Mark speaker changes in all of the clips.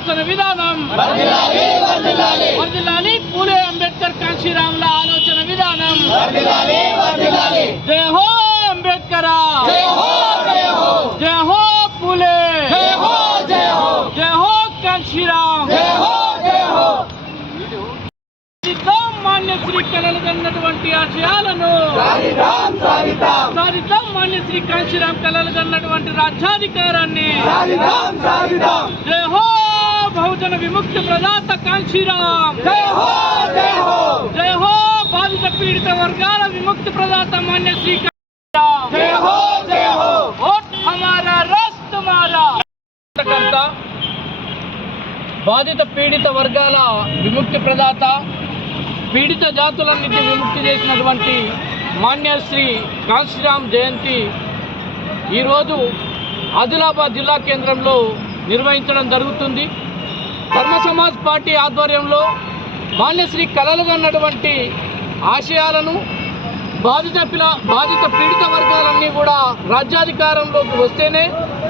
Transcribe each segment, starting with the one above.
Speaker 1: ఆలోచన విధానం. వర్ధిల్లాలి పూలే అంబేద్కర్ కాశీరాముల ఆలోచన విధానం. జయ హో అంబేద్కర్. జయ హో పూలే. జయ హో కాశీరామ్. సాధిద్దాం మాన్యశ్రీ కలలు కన్నటువంటి ఆశయాలను. సాధిద్దాం మాన్యశ్రీ కాశీరామ్ కలలు కన్నటువంటి రాజ్యాధికారాన్ని. జయ హో బహుజన విముక్తి ప్రదాత కాంశీరామ్ జయ హో బాధిత పీడిత వర్గాల విముక్తి ప్రదాత ఓట్ హమారా తుమారా కర్త బాధిత పీడిత వర్గాల విముక్తి ప్రదాత పీడిత జాతులన్నింటినీ విముక్తి చేసినటువంటి మాన్యశ్రీ కాంశీరామ్ జయంతి ఈరోజు ఆదిలాబాద్ జిల్లా కేంద్రంలో నిర్వహించడం జరుగుతుంది. ధర్మ సమాజ్ పార్టీ ఆధ్వర్యంలో బాల్యశ్రీ కళలుగా అన్నటువంటి ఆశయాలను బాధిత పిల బాధిత పీడిత వర్గాలన్నీ కూడా రాజ్యాధికారంలోకి వస్తేనే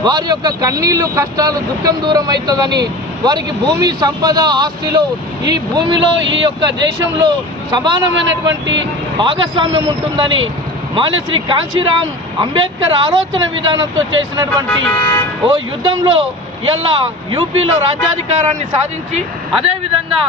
Speaker 1: వారి యొక్క కన్నీళ్ళు కష్టాలు దుఃఖం దూరం అవుతుందని వారికి భూమి సంపద ఆస్తిలో ఈ భూమిలో ఈ యొక్క దేశంలో సమానమైనటువంటి భాగస్వామ్యం ఉంటుందని మాన్యశ్రీ కాంశీరామ్ అంబేద్కర్ ఆలోచన విధానంతో చేసినటువంటి ఓ యుద్ధంలో ఇలా యూపీలో రాజ్యాధికారాన్ని సాధించి అదేవిధంగా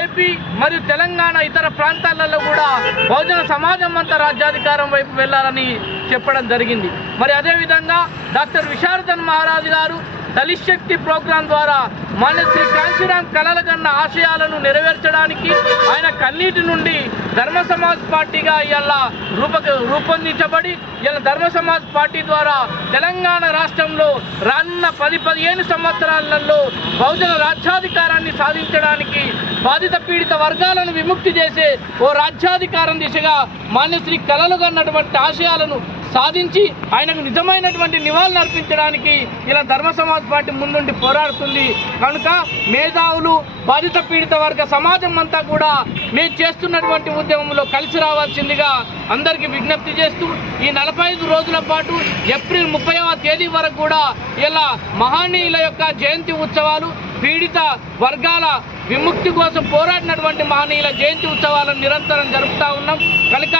Speaker 1: ఏపీ మరియు తెలంగాణ ఇతర ప్రాంతాలలో కూడా బహుజన సమాజం అంతా రాజ్యాధికారం వైపు వెళ్ళాలని చెప్పడం జరిగింది. మరి అదేవిధంగా డాక్టర్ విశారదన్ మహారాజు గారు దళిత్ శక్తి ప్రోగ్రాం ద్వారా మన శ్రీ కాంశీరామ్ కలల కన్న ఆశయాలను నెరవేర్చడానికి ఆయన కన్నీటి నుండి ధర్మ సమాజ్ పార్టీగా ఇలా రూప రూపొందించబడి ఇలా ధర్మ సమాజ్ పార్టీ ద్వారా తెలంగాణ రాష్ట్రంలో రానున్న పది పదిహేను సంవత్సరాలలో బహుజన రాజ్యాధికారాన్ని సాధించడానికి బాధిత పీడిత వర్గాలను విముక్తి చేసే ఓ రాజ్యాధికారం దిశగా మాన్యశ్రీ కలలుగన్నటువంటి ఆశయాలను సాధించి ఆయనకు నిజమైనటువంటి నివాళులు అర్పించడానికి ఇలా ధర్మ సమాజ్ పార్టీ ముందుండి పోరాడుతుంది. కనుక మేధావులు బాధిత పీడిత వర్గ సమాజం అంతా కూడా మేము చేస్తున్నటువంటి ఉద్యమంలో కలిసి రావాల్సిందిగా అందరికీ విజ్ఞప్తి చేస్తూ ఈ నలభై ఐదు రోజుల పాటు ఏప్రిల్ ముప్పైవ తేదీ వరకు కూడా ఇలా మహనీయుల యొక్క జయంతి ఉత్సవాలు పీడిత వర్గాల విముక్తి కోసం పోరాడినటువంటి మహనీయుల జయంతి ఉత్సవాలను నిరంతరం జరుపుతా ఉన్నాం. కనుక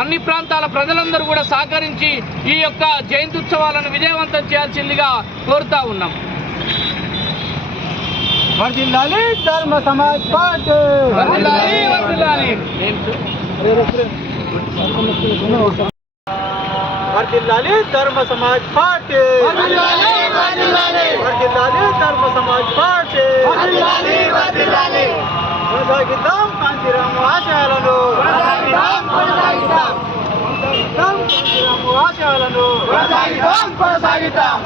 Speaker 1: అన్ని ప్రాంతాల ప్రజలందరూ కూడా సహకరించి ఈ యొక్క జయంతి ఉత్సవాలను విజయవంతం చేయాల్సిందిగా కోరుతా ఉన్నాం.
Speaker 2: వర్ధిల్లాలి ధర్మ సమాజ్ పార్టీ.
Speaker 1: వర్ధిల్లాలి, వర్ధిల్లాలి.
Speaker 2: వర్ధిల్లాలి ధర్మ సమాజ్ పార్టీ.
Speaker 1: వర్ధిల్లాలి,
Speaker 2: ధర్మ సమాజ్ పార్టీ. కొనసాగిద్దాం కాంతిరాము ఆశయాలను. కాంతిరాము ఆశయాలను.
Speaker 1: కొనసాగిద్దాం, కొనసాగిద్దాం.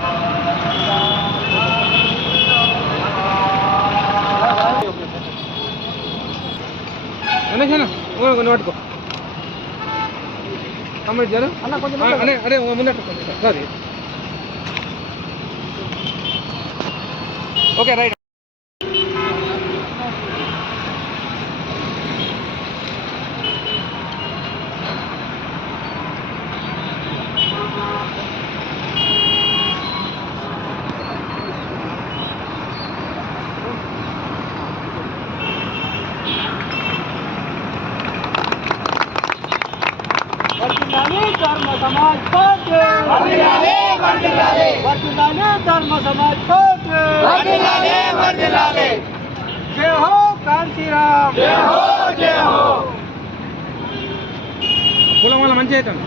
Speaker 2: నోటుకో కంప్లీట్ చేయను అన్న కొంచెం అరే అరే ముందట Okay, right. రైట్ వర్ధిల్లాలి ధర్మ సమాజ్ పార్టీ
Speaker 1: వర్ధిల్లాలి, వర్ధిల్లాలి.
Speaker 2: వర్ధిల్లాలి ధర్మ సమాజ్ పార్టీ
Speaker 1: వర్ధిల్లాలి, వర్ధిల్లాలి.
Speaker 2: జై హో కాంతిరామ్
Speaker 1: జై హో, జై హో.
Speaker 2: కులం వల్ల మంచి అవుతుంది